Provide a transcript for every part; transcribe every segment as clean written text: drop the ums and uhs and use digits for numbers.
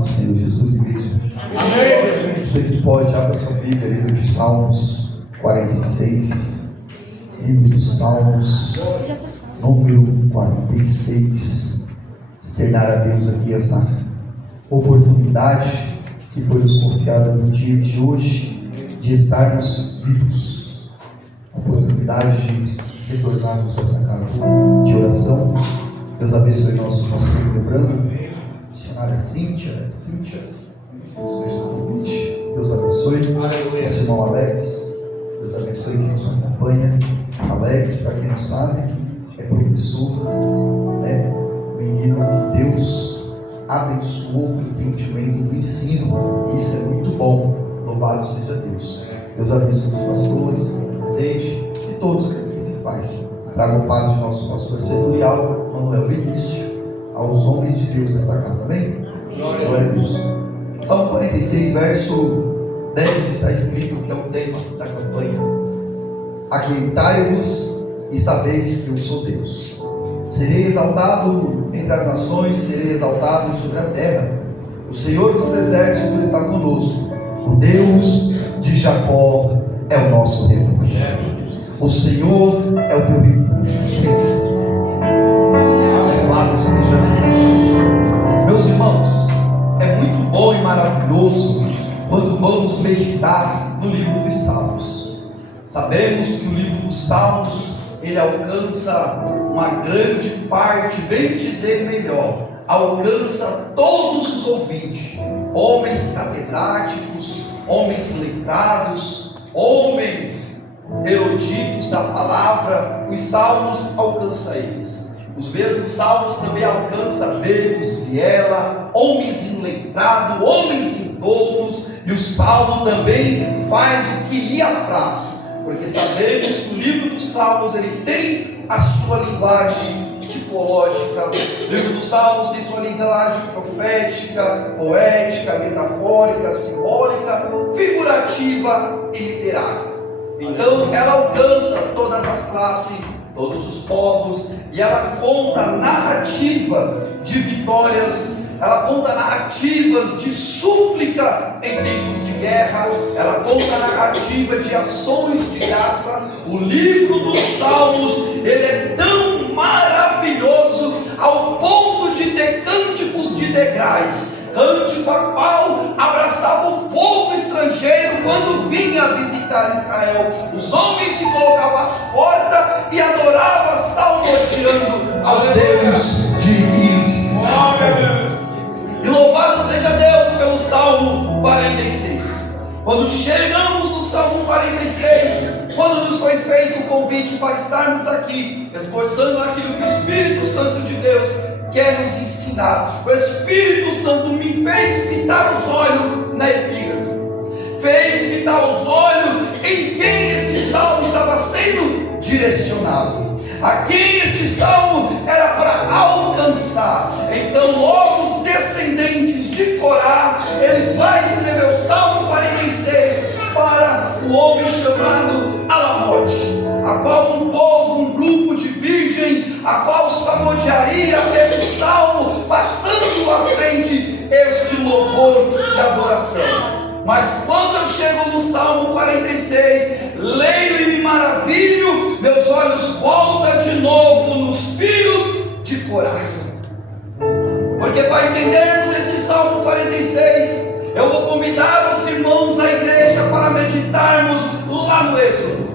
do Senhor Jesus, igreja. Amém. Você que pode, abra sua Bíblia, livro de Salmos 46, livro dos Salmos, número 46. Externar a Deus aqui essa oportunidade que foi nos confiada no dia de hoje, de estarmos vivos. A oportunidade de retornarmos a essa casa de oração. Deus abençoe nosso pastor lembrando, missionária Cíntia, Jesus convite. Deus abençoe nosso irmão Alex. Deus abençoe quem nos acompanha. Alex, para quem não sabe, é professor, né? Menino que Deus abençoou o entendimento do ensino. Isso é muito bom. Louvado seja Deus. Deus abençoe os pastores, Zeide e todos que aqui se faz. Traga o paz de nosso pastor setorial, Manuel Vinícius, aos homens de Deus nessa casa. Amém? Glória a Deus. Salmo 46, verso 10 está escrito que é o tema da campanha: aquietai-vos e sabeis que eu sou Deus. Serei exaltado entre as nações, serei exaltado sobre a terra. O Senhor dos exércitos está conosco. O Deus de Jacó é o nosso refúgio. O Senhor é o teu refúgio. Sim. Louvado seja Deus. Meus irmãos, é muito bom e maravilhoso quando vamos meditar no livro dos Salmos. Sabemos que o livro dos Salmos, ele alcança uma grande parte, bem dizer melhor, alcança todos os ouvintes, homens catedráticos, homens letrados, homens eruditos da palavra. Os salmos alcançam eles. Os mesmos salmos também alcançam leigos, viela, homens iletrados, homens indoutos, e o salmo também faz o que lhe apraz, porque sabemos que o livro dos salmos ele tem a sua linguagem tipológica. O livro dos salmos tem sua linguagem profética, poética, metafórica, simbólica, figurativa e literária. Então ela alcança todas as classes, todos os povos, e ela conta narrativa de vitórias, ela conta narrativas de súplica em tempos de guerra, ela conta narrativa de ações de graça. O livro dos Salmos, ele é tão maravilhoso ao ponto de ter cânticos de degraus, cântico a qual abraçava o povo estrangeiro quando vinha visitar Israel. Os homens se colocavam às portas e adoravam, salmodiando ao Deus de Israel. E louvado seja Deus pelo Salmo 46. Quando chegamos no Salmo 46, quando nos foi feito o convite para estarmos aqui, esforçando aquilo que o Espírito Santo de Deus quer nos ensinar, o Espírito Santo me fez fitar os olhos na epígrafe, fez fitar os olhos em quem este salmo estava sendo direcionado, a quem este salmo era para alcançar. Então logo os descendentes de Corá, eles vão escrever o Salmo 46 para o homem chamado Alamote, a qual um povo, um grupo de virgem, a qual salmodiaria este salmo, passando à frente este louvor de adoração. Mas quando eu chego no Salmo 46, leio e me maravilho, meus olhos voltam de novo nos filhos de Corá. Porque para entendermos este Salmo 46, eu vou convidar os irmãos à igreja para meditarmos lá no Êxodo,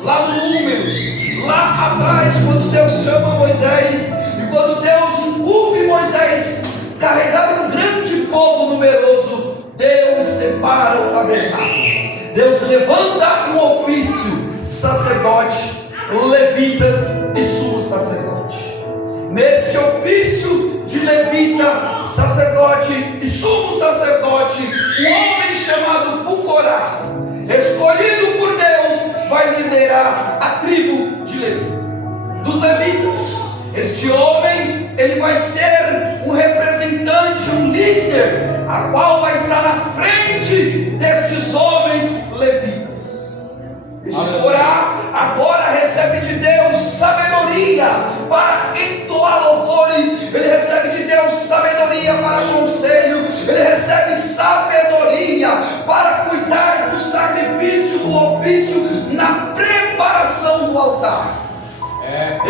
lá no Números, lá atrás, quando Deus chama Moisés, e quando Deus incumbe Moisés carregar um grande povo numeroso, Deus separa o tabernáculo, Deus levanta um ofício, sacerdote, levitas e sumo sacerdote. Neste ofício de levita, sacerdote e sumo sacerdote, um homem chamado Pucorá, escolhido por Deus, vai liderar a tribo de Levi, dos levitas. Este homem, ele vai ser um representante, um líder, a qual vai estar na frente destes homens levitas. Este Corá agora recebe de Deus sabedoria para entoar louvores, ele recebe de Deus sabedoria para conselho, ele recebe sabedoria para cuidar do sacrifício, do ofício, na preparação do altar.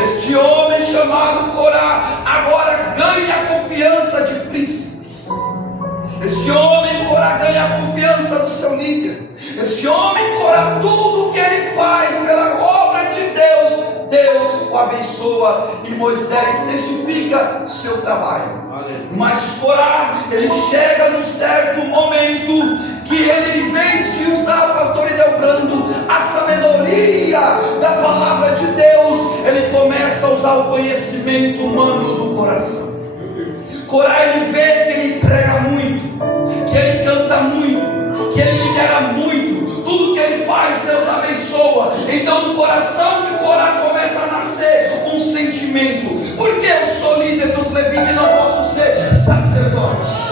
Este homem chamado Corá agora ganha a confiança de príncipes. Este homem Corá ganha a confiança do seu líder. Este homem Corá, tudo que ele faz pela obra de Deus, Deus o abençoa, e Moisés testifica seu trabalho. Mas Corá, ele chega num certo momento que ele, em vez de usar, pastor Ideobrando, a sabedoria da palavra de Deus, ele começa a usar o conhecimento humano do coração. Corá, ele vê que ele prega muito, que ele canta muito, que ele lidera muito, tudo que ele faz Deus abençoa. Então no coração de Corá começa a nascer um sentimento: por que eu sou líder dos levitas e não posso ser sacerdote?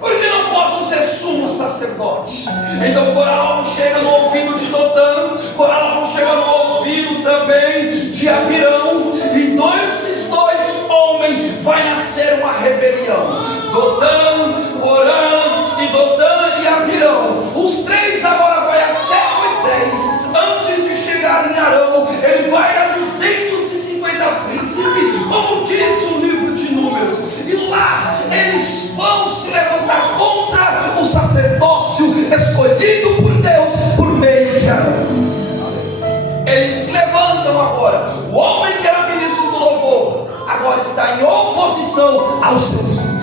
Por que não posso ser sumo sacerdote? Então Corá logo chega no ouvido de Dotã, Corá logo chega no ouvido também de Abirão, e desses dois homens vai nascer uma rebelião. Dotã, Corá e Dotã e Abirão, os três agora vai até Moisés. Antes de chegar em Arão, ele vai a 250 príncipes, como diz o livro de Números, e lá eles vão se levantar contra o sacerdócio escolhido por Deus por meio de Arão. Eles se levantam agora. O homem que era ministro do louvor agora está em oposição ao seu líder.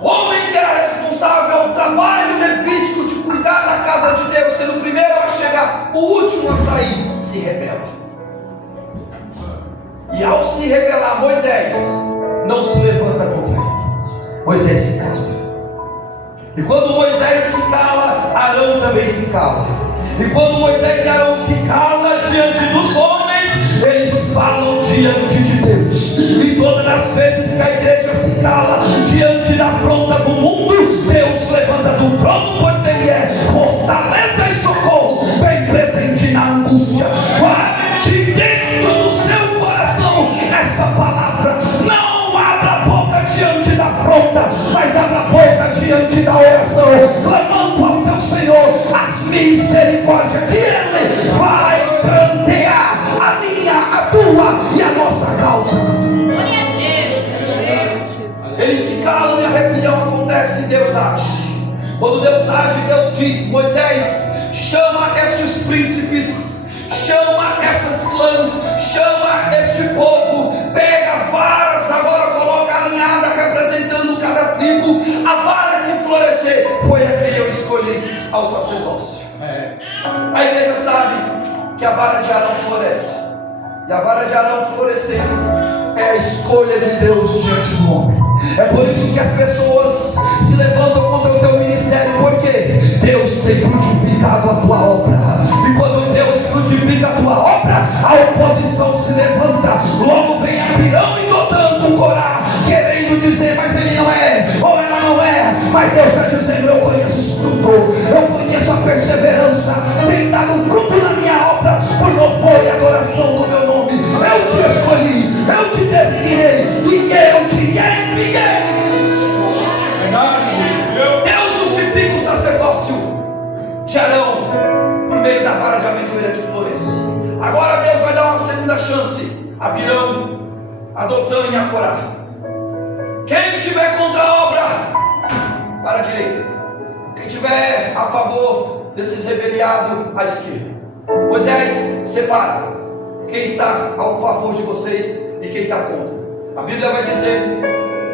O homem que era responsável ao trabalho levítico de cuidar da casa de Deus, sendo o primeiro a chegar, o último a sair, se rebela. E ao se rebelar, Moisés não se levanta contra ele. Moisés se cala. E quando Moisés se cala, Arão também se cala. E quando Moisés e Arão se calam diante dos homens, eles falam diante de Deus. E todas as vezes que a igreja se cala diante da afronta do mundo, Deus levanta do trono, pois ele é fortaleza e socorro, bem presente na angústia. Guarde dentro do seu coração essa palavra. Não abra a boca diante da afronta, mas abra a boca diante da oração, clamando ao teu Senhor as misericórdias, que Ele vai plantear a minha, a tua e a nossa causa. Eles se calam e a rebelião acontece e Deus age. Quando Deus age, Deus diz: Moisés, chama estes príncipes, chama essas clãs, chama este povo, pega varas, agora coloca alinhada representando cada tribo. A vara que florescer foi a que eu escolhi ao sacerdócio. A igreja sabe que a vara de Arão floresce, e a vara de Arão florescendo é a escolha de Deus diante do homem. É por isso que as pessoas se levantam contra o teu ministério, porque Deus tem frutificado a tua obra. E quando Deus frutifica a tua obra, a oposição se levanta. Logo vem Abirão e Dotã com Corá, querendo dizer: mas ele não é, ou ela não é. Mas Deus está dizendo: eu conheço os frutos, eu conheço a perseverança, tem dado fruto na minha obra, por louvor e adoração do meu nome. Eu te escolhi, eu te designei e eu te enviei. Deus justifica o sacerdócio de Arão por meio da vara de amendoeira que floresce. Agora Deus vai dar uma segunda chance a Abirão, a Dotã e a Corá. Quem tiver contra a obra, para a direita. Quem tiver a favor desses rebeliados, à esquerda. Moisés, separa quem está ao favor de vocês e quem está contra. A Bíblia vai dizer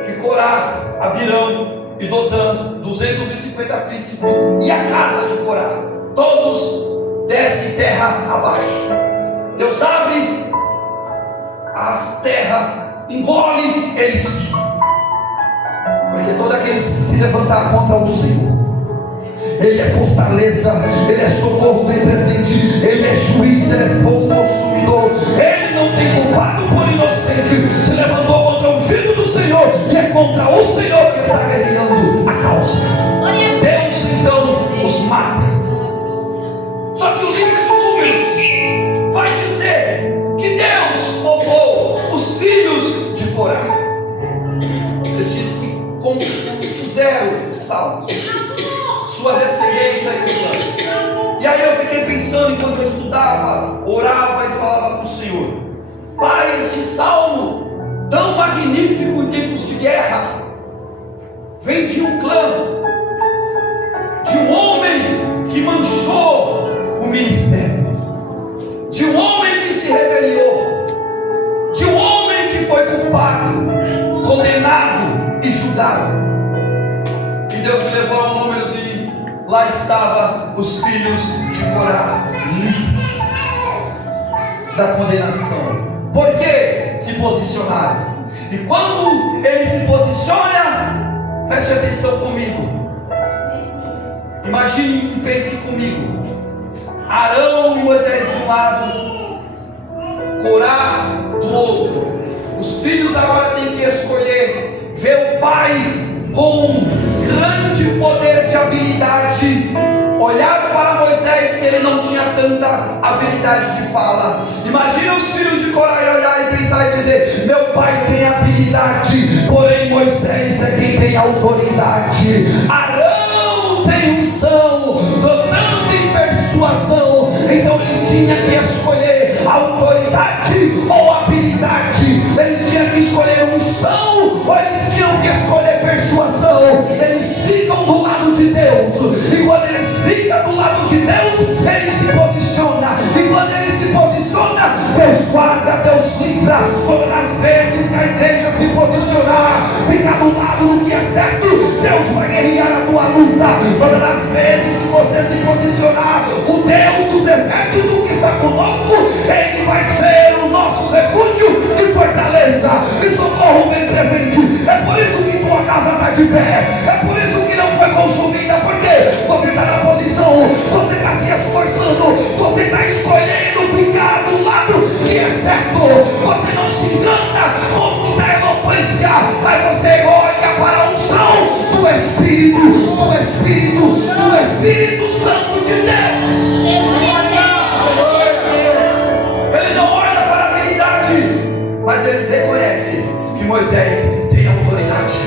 que Corá, Abirão e Dotã, 250 príncipes, e a casa de Corá, todos descem terra abaixo. Deus abre as terras, engole eles, porque todo aquele que se levantar contra o Senhor, Ele é fortaleza, Ele é socorro bem presente, Ele é juiz, Ele é fogo consumidor. Ele não tem culpado por inocente. Se levantou contra o ungido do Senhor, e é contra o Senhor que está guerreando a causa. Deus então os mata. Só que o livro de Números vai dizer que Deus poupou os filhos de Corá. Eles dizem que salvos, sua descendência e o clã. E aí eu fiquei pensando, enquanto eu estudava, orava e falava com o Senhor: Pai, este salmo tão magnífico em tempos de guerra vem de um clã, de um homem que manchou o ministério, de um homem que se rebeliou, de um homem que foi culpado, condenado e julgado. E Deus me levou a Números e lá estavam os filhos de Corá, livres da condenação. Por que se posicionaram? E quando ele se posiciona, preste atenção comigo. Imagine e pense comigo. Arão e Moisés de um lado, Corá do outro. Os filhos agora têm que escolher ver o pai com grande poder de habilidade, olhar para Moisés, que ele não tinha tanta habilidade de fala. Imagina os filhos de Corá e olhar e pensar e dizer: meu pai tem habilidade, porém Moisés é quem tem autoridade. Arão tem unção, dotando em persuasão. Então eles tinham que escolher autoridade ou habilidade. Eles tinham que escolher unção ou eles tinham que escolher persuasão. Eles ficam do lado de Deus, e quando eles ficam do lado de Deus, eles se posicionam. E quando eles se posicionam, Deus guarda, Deus livra. Todas as vezes que a igreja se posicionar, ficar do lado do que é certo, Deus vai guerrear a tua luta. Todas as vezes que você se posicionar, o Deus dos exércitos que está conosco, Ele vai ser o nosso refúgio e fortaleza e socorro bem presente. É por isso que tua casa está de pé, é por isso que não foi consumida, porque você está na posição, você está se esforçando, você está escolhendo ficar do lado que é certo. Você não se engana com muita eloquência, mas você olha para a unção do Espírito Santo de Deus. Ele não olha para a habilidade, mas eles reconhecem que Moisés tem autoridade.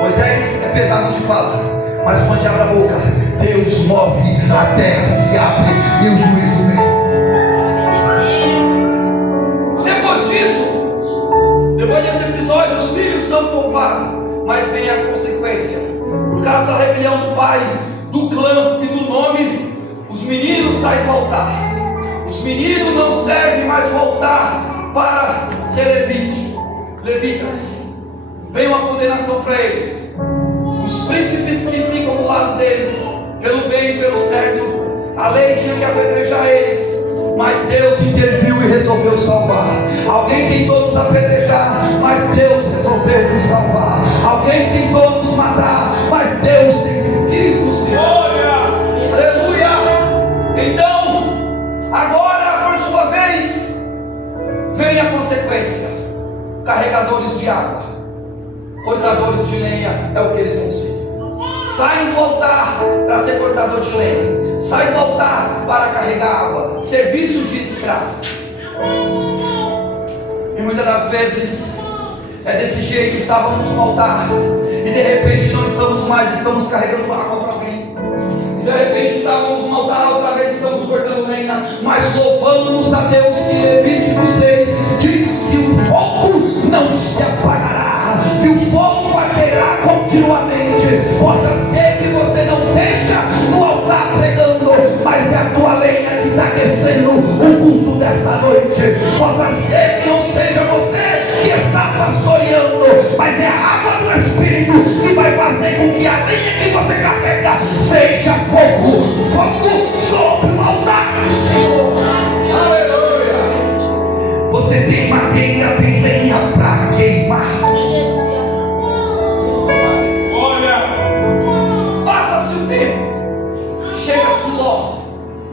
Moisés é pesado de fala, mas quando abre a boca, Deus move, a terra se abre e o juízo vem. Depois desse episódio, os filhos são poupados, mas vem a consequência. Por causa da rebelião do pai, do clã e do nome, os meninos saem do altar. Os meninos não servem mais o altar para ser levitas. Vem uma condenação para eles. Os príncipes que ficam do lado deles, pelo bem e pelo certo, a lei tinha que apedrejar eles, mas Deus interviu e resolveu salvar. Alguém tentou nos apedrejar, mas Deus resolveu nos salvar. Alguém tentou nos matar, mas Deus quis nos salvar. Aleluia! Então, agora por sua vez, vem a consequência. Carregadores de água, cortadores de lenha, é o que eles vão ser. Saem do altar para ser cortador de lenha, saem do altar para carregar água, serviço de escravo. E muitas das vezes é desse jeito. Estávamos no altar e de repente não estamos mais, estamos carregando água para alguém. E de repente estávamos no altar, outra vez estamos cortando lenha, mas louvamos a Deus que Levítico 6 diz que o fogo não se apagará, e o fogo arderá continuamente. Possa ser que você não esteja no altar pregando, mas é a tua lenha que está aquecendo o culto dessa noite. Possa ser que não seja você que está pastoreando, mas é a água do Espírito que vai fazer com que a lenha que você carrega seja fogo sobre o altar do Senhor. Aleluia! Você tem madeira, tem lenha para queimar. Passa-se o tempo, chega Siló,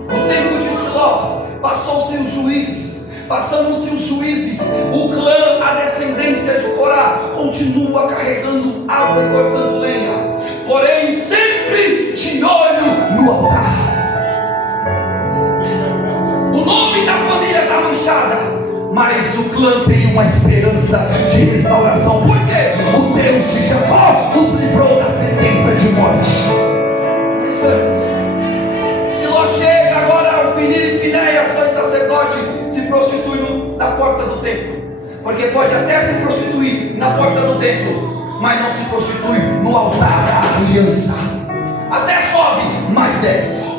o tempo de Siló, passou-se os juízes, passamos-se os juízes, o clã, a descendência de Corá, continua carregando água e cortando lenha, porém sempre de olho no altar. O nome da família está manchada, mas o clã tem uma esperança de restauração. Por quê? O Deus de Jacó os livrou da sentença de morte. Siló chega agora, Ofni e Finéias, dois sacerdotes, se prostituem na porta do templo. Porque pode até se prostituir na porta do templo, mas não se prostitui no altar da aliança. Até sobe, mas desce.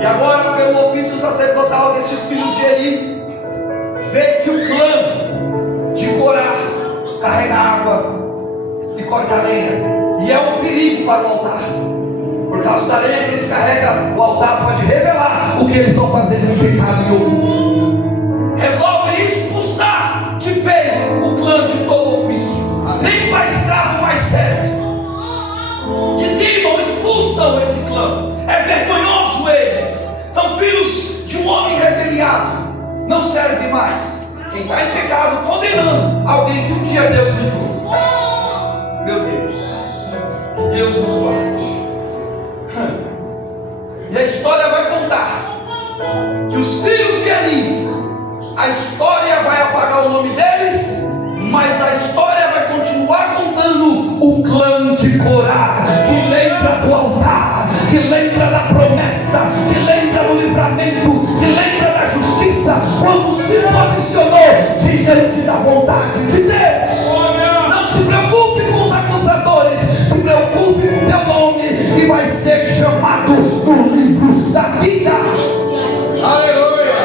E agora, pelo ofício sacerdotal desses filhos de Eli, vê que o clã de Corá carrega água e corta a lenha, e é um perigo para o altar. Por causa da lenha que eles carregam, o altar pode revelar o que eles estão fazendo em pecado e oculto. Resolve expulsar de vez o clã de todo ofício. Nem para escravo mais serve. Dizimam, expulsam esse clã. É vergonhoso eles. São filhos de um homem rebeliado. Não serve mais. Quem está em pecado, condenando alguém que um dia Deus livrou. Meu Deus, que Deus nos guarde. E a história vai contar que os filhos de Eli, a história vai apagar o nome deles, mas a história vai continuar contando o clã de Corá, que lembra do altar, que lembra da promessa, que lembra do livramento, que lembra da justiça, quando se posicionou diante da vontade de Deus. Não se preocupe com os acusadores, se preocupe com o teu nome, que vai ser chamado no livro da vida. Aleluia!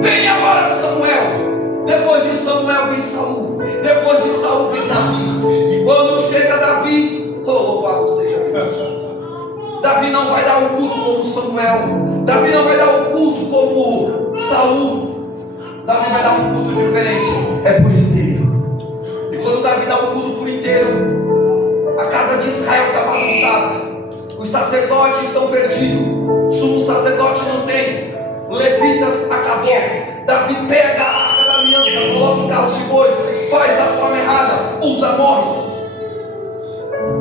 Vem agora Samuel. Depois de Samuel vem Saul. Depois de Saul vem Davi. E quando chega Davi, louvado seja Deus. Davi não vai dar o culto como Samuel. Davi não vai dar o culto como Saul. Davi vai dar um culto diferente. É por inteiro. E quando Davi dá o culto por inteiro, a casa de Israel está bagunçada. Os sacerdotes estão perdidos. Sumo sacerdote não tem. Levitas acabou. Davi pega a arca da aliança, coloca em carros de bois, faz da forma errada, usa, morre.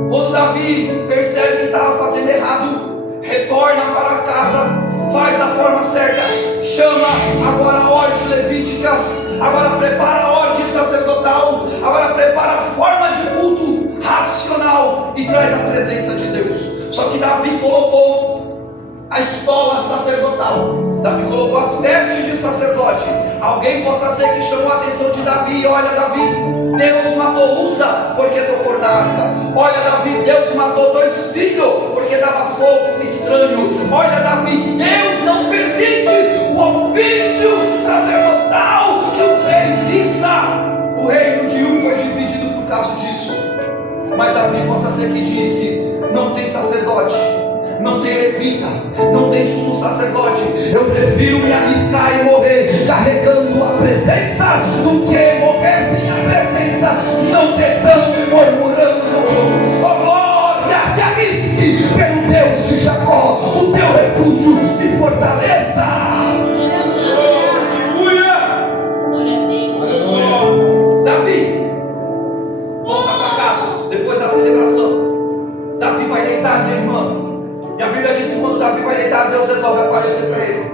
Quando Davi percebe que estava fazendo errado, retorna para a casa, faz da forma certa, chama agora a ordem levítica, agora prepara a ordem sacerdotal, agora prepara a forma de culto racional e traz a presença de Deus. Só que Davi colocou a estola sacerdotal, Davi colocou as vestes de sacerdote. Alguém possa ser que chamou a atenção de Davi. Olha, Davi, Deus matou Uza porque tocou na arca. Olha, Davi, Deus matou 2 filhos porque dava fogo estranho. Olha, Davi, Deus não permite o ofício sacerdotal que o rei vista. O reino de um foi dividido por causa disso. Mas Davi possa ser que disse: não tem sacerdote, não tem levita, não tem sumo sacerdote. Eu prefiro me arriscar e morrer carregando a presença do que morrer sem a presença, não tentando e murmurando. Oh glória, se arrisque pelo Deus de Jacó, o teu refúgio e fortaleza. Davi volta para casa depois da celebração. Davi vai deitar, minha irmã. E a Bíblia diz que quando Davi vai deitar, Deus resolve aparecer para ele.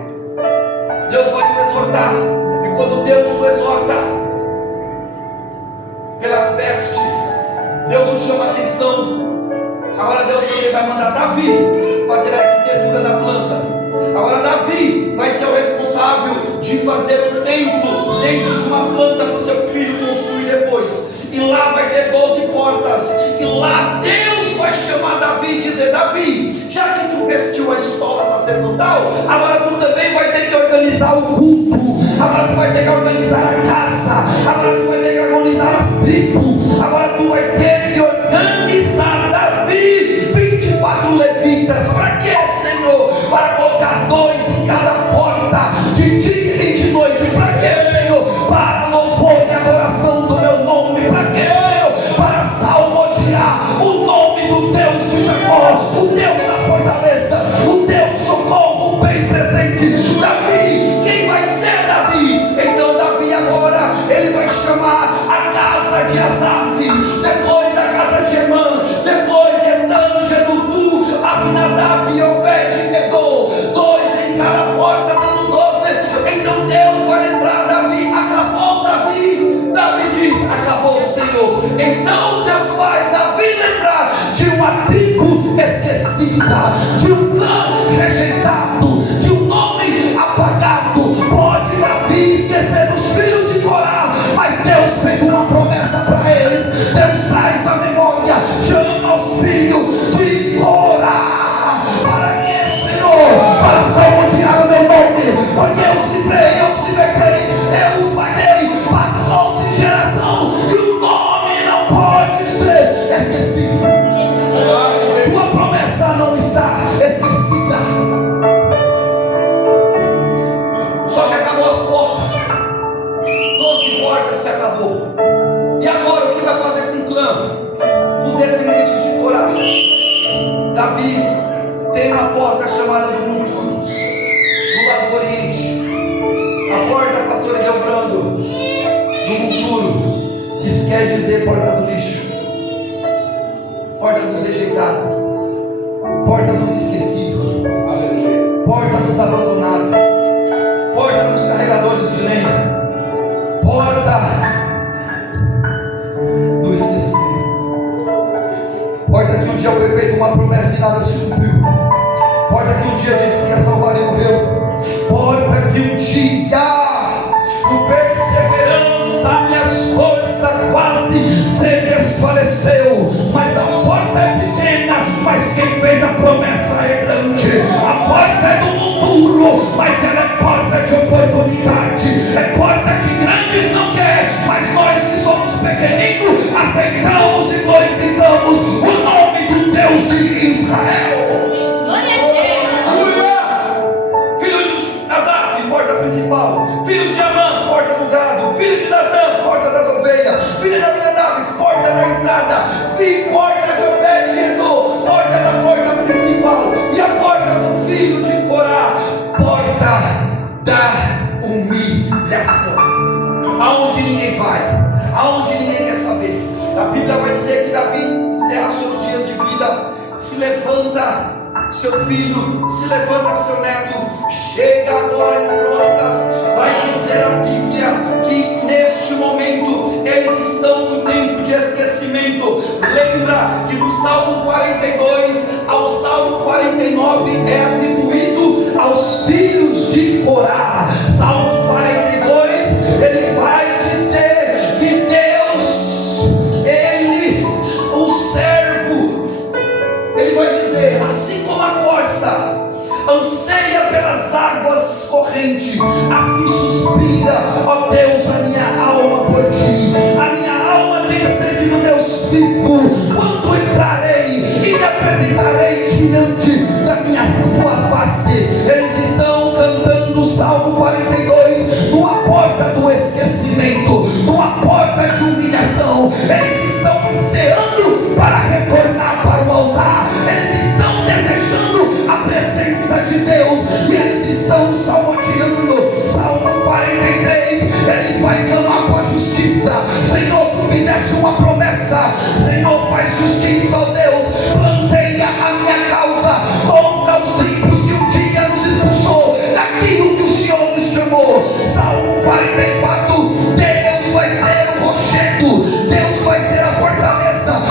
Deus vai o exortar. E quando Deus o exorta pela veste, Deus o chama a atenção. Agora Deus também vai mandar Davi fazer a arquitetura da planta. Agora Davi vai ser o responsável de fazer um templo dentro de uma planta para o seu filho construir depois. E lá vai ter 12 portas. E lá Deus vai chamar Davi e dizer: Davi, já que tu vestiu a estola sacerdotal, agora tu também vai ter que organizar o culto. Agora tu vai ter que organizar a casa. Agora tu vai ter que organizar as tribos. Agora tu vai ter que organizar, Davi, 24 levitas. Para quê, Senhor? Para colocar 2 em cada porta, de dia e de noite. Para quê, Senhor? Para louvor e adoração do meu nome. Para quê, Senhor? Para salmodiar o nome do Deus de Jacó, o Deus da fortaleza, o Deus socorro bem presente. Davi, quem vai ser Davi? Então Davi agora, ele vai chamar a casa de Asaf. de um clã rejeitado, de um nome apagado. Pode Davi esquecer dos filhos de Corá, mas Deus fez uma promessa para eles. Deus traz a memória, chama os filhos de Corá. Para quê, Senhor? Para salmodiar o meu nome, porque eu os livrei, eu os libertei, eu os guardei. Passou-se geração e o nome não pode ser esquecido. Tua promessa não está esquecida. Só que acabou as portas, 12 portas se acabou. E agora o que vai fazer com o clã? Os descendentes de Corá. Davi tem uma porta chamada do Monturo, do lado do Oriente. A porta, pastor Edelbrando, do Monturo, que isso quer dizer porta do lixo, porta dos rejeitados, porta dos esquecidos, porta dos abandonados, porta dos carregadores de lenha, porta do esquecimento, porta que um dia foi feita uma promessa e nada se cumpriu, porta que um dia disse que ia salvar e morreu, porta que um dia, por perseverança, minhas forças quase se desfaleceu, mas a porta é pequena, mas quem fez a promessa é grande. A porta é do futuro, mas ela é porta de oportunidade, é porta que grandes não quer, mas nós que somos pequeninos aceitamos e glorificamos o nome do Deus de Israel. Filhos de Amã, porta do gado. Filho de Natã, porta das ovelhas. Filho da Aminadab, porta da entrada. Porta de Obed-Edom, porta da porta principal. E a porta do filho de Corá, porta da humilhação. Aonde ninguém vai, aonde ninguém quer saber. A Bíblia vai dizer que Davi encerra seus dias de vida, se levanta seu filho, se levanta seu neto. Chega agora em Crônicas, vai dizer a Bíblia que neste momento eles estão em tempo de esquecimento. Lembra que do Salmo 42 ao Salmo 49 é atribuído aos filhos de Corá. Salmo 42, ele vai dizer que Deus, ele, o servo, ele vai dizer, assim como a corça anseia pelas águas correntes, assim suspira, ó Deus, a minha alma por ti. A minha alma tem sede no Deus vivo. Quando entrarei e me apresentarei diante da minha tua face. Eles estão cantando o Salmo 42 numa porta do esquecimento, numa porta de humilhação. Eles estão ansiando para retornar para o altar. Eles estão desejando a presença de Deus e eles estão salmodiando. Salmo 43, eles vão clamar com a justiça. Senhor, tu fizeste uma promessa. Senhor, faz justiça, ó Deus. Planteia a minha causa contra os ímpios que um dia nos expulsou daquilo que o Senhor nos chamou. Salmo 44, Deus vai ser o rochedo, Deus vai ser a fortaleza,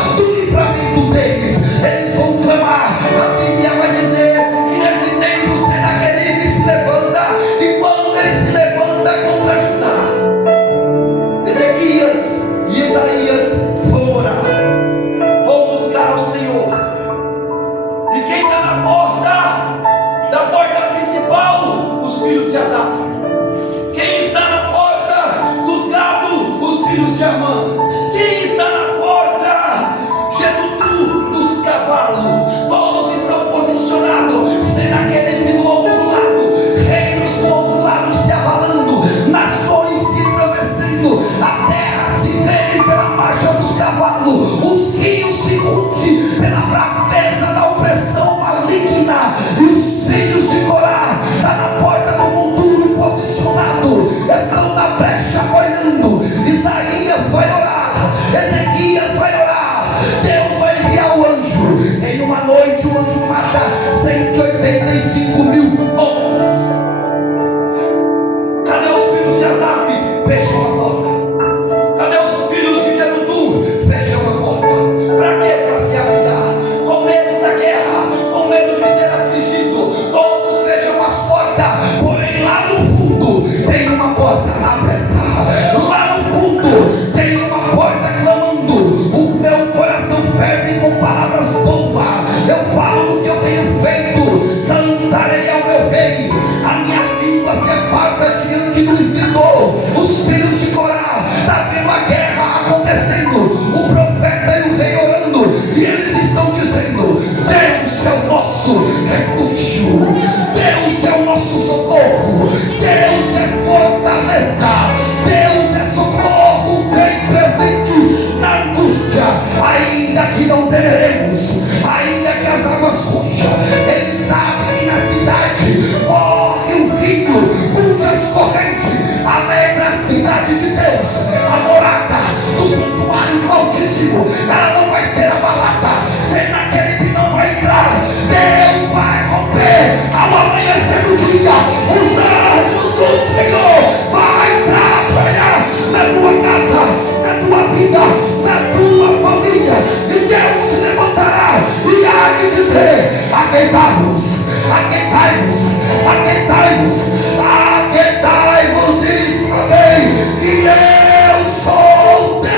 cidade, corre o rio, muitas correntes, alegra a cidade de Deus, a morada do santuário do Altíssimo, ela não vai ser abalada, Senaqueribe não vai entrar, Deus vai romper ao amanhecer do dia, os anjos do Senhor vai trabalhar na tua casa, na tua vida, na tua família, e Deus se levantará e há de dizer: aquietai-vos, aquietai-vos, aquietai-vos, aquietai-vos e sabei que eu sou Deus.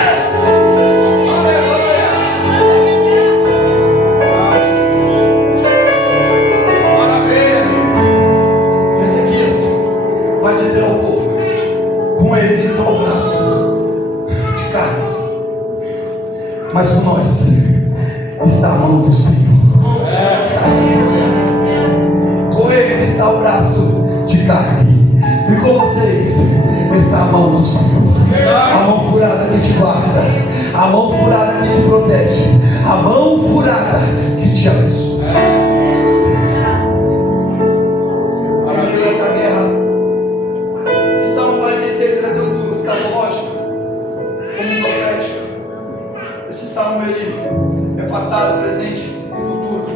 Ezequias vai dizer ao povo: com eles está o braço de carne, mas com nós está a mão do Senhor. Com eles está o braço de carne, e com vocês está a mão do Senhor. A mão furada que te guarda, a mão furada que te protege, a mão furada que te abençoa. No meio dessa guerra, esse Salmo 46 ele é tanto escatológico como profético. Esse salmo ele é passado, presente e futuro.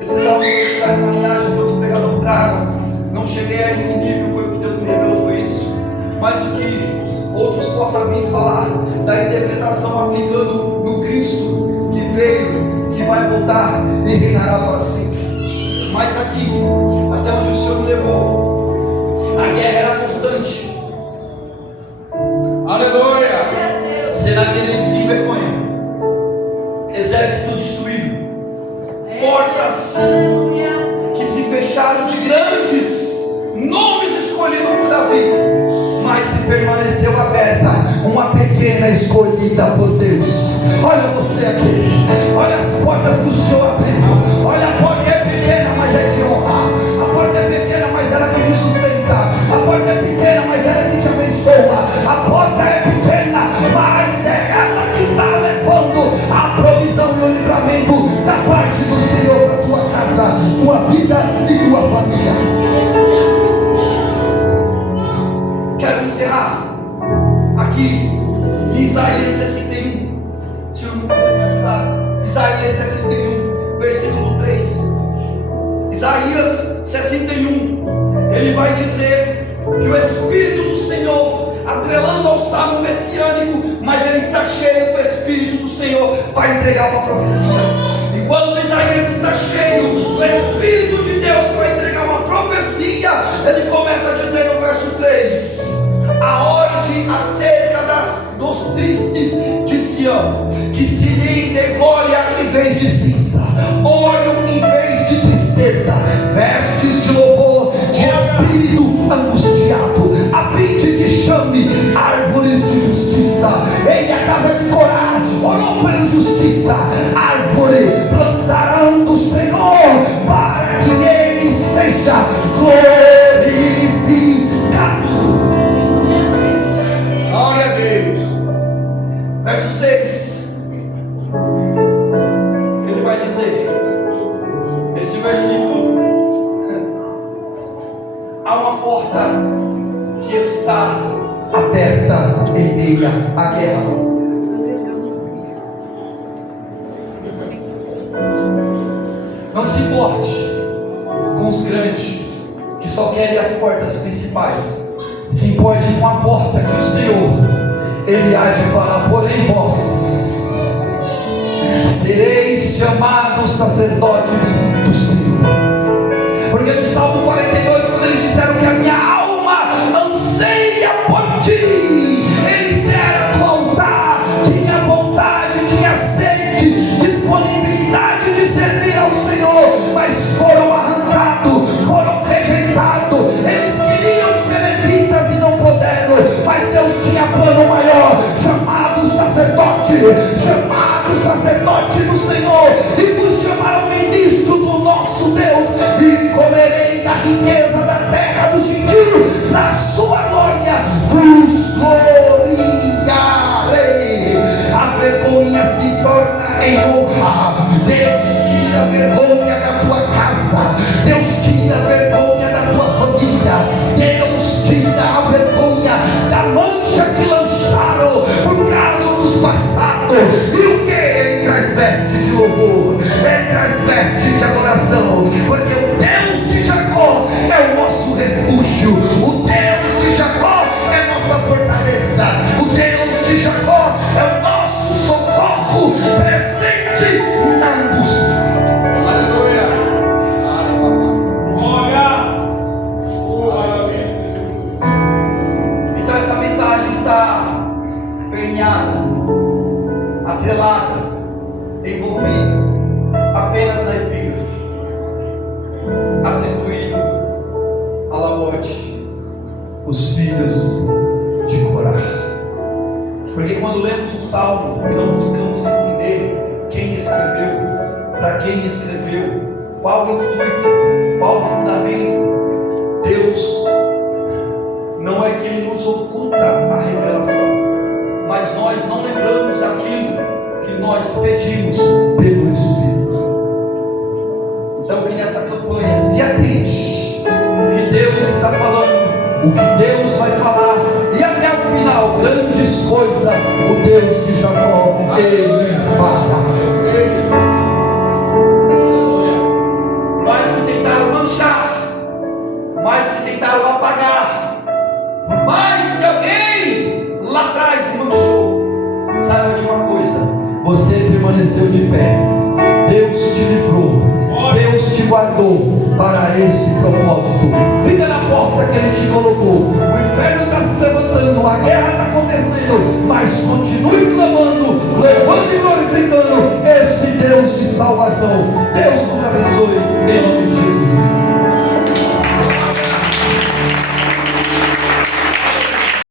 Esse salmo ele traz uma linhagem que outros pregadores tragam. Não cheguei a esse nível, foi o que Deus me revelou, foi isso. Mas o que outros possam vir falar da interpretação aplicando no Cristo que veio, que vai voltar e reinará para sempre. Mas aqui, até onde o Senhor me levou, a guerra era constante. Aleluia! Senaqueribe se envergonha, exército destruído, portas que se fecharam de grandes nomes escolhidos por Davi, mas se permaneceu aberta uma pequena escolhida por Deus. Olha você aqui, olha as portas que o Senhor abriu. Olha, a porta é pequena, mas é de honra. A porta é pequena, mas ela que te sustenta. A porta é pequena, mas ela que te abençoa. A porta é pequena, mas é ela que está levando a provisão e o livramento da parte do Senhor para tua casa, tua vida e tua família. Quero encerrar aqui em Isaías 61. Se eu não puder me ajudar, Isaías 61, versículo 3. Isaías 61, ele vai dizer que o Espírito do Senhor, atrelando ao salmo messiânico, mas ele está cheio do Espírito do Senhor para entregar uma profecia. E quando Isaías está cheio do Espírito de Deus para entregar uma profecia, ele começa a dizer no verso 3: a ordem acerca dos tristes de Sião, que se lhe dê glória em vez de cinza, óleo em vez de tristeza, vestes de louvor, de espírito angustiado, a fim de que chame árvores de justiça. Ei, a casa de Corá orou pela justiça, árvore plantarão do Senhor, para que ele seja glorificado. Glória a Deus. Verso 6, ele vai dizer, esse versículo, há uma porta que está aberta em meio à guerra. Não se importe com os grandes que só querem as portas principais. Se importe com a porta que o Senhor, Ele há de falar: porém vós sereis chamados sacerdotes do Senhor. Porque no Salmo 42, quando eles disseram que a minha alma anseia por ti, eles eram do altar, tinha vontade, tinha sede, disponibilidade de servir ao Senhor, mas foram arrancados, foram rejeitados. Eles queriam ser levitas e não puderam, mas Deus tinha plano maior, chamado sacerdote do Senhor, e vos chamaram ministro do nosso Deus, e comerei da riqueza da terra dos gentios, na sua glória vos gloriarei. A vergonha se torna em honra. Deus tira a vergonha da tua casa, Deus tira a vergonha da Paulo e não buscamos entender quem escreveu, para quem escreveu, qual o intuito, qual o fundamento. Deus não é que Ele nos oculta a revelação, mas nós não lembramos aquilo que nós pedimos pelo Espírito. Então que nessa campanha se atente o que Deus está falando, o que Deus vai falar, e até o final, grandes coisas o Deus de Jacó Ele fará. Por mais que tentaram manchar, por mais que tentaram apagar, por mais que alguém lá atrás manchou, saiba de uma coisa: você permaneceu de pé, Deus te livrou, Deus te guardou para esse propósito. Fica na porta que Ele te colocou. O inferno está se levantando, a guerra está acontecendo, mas continue clamando, levando e glorificando esse Deus de salvação. Deus nos abençoe em nome de Jesus.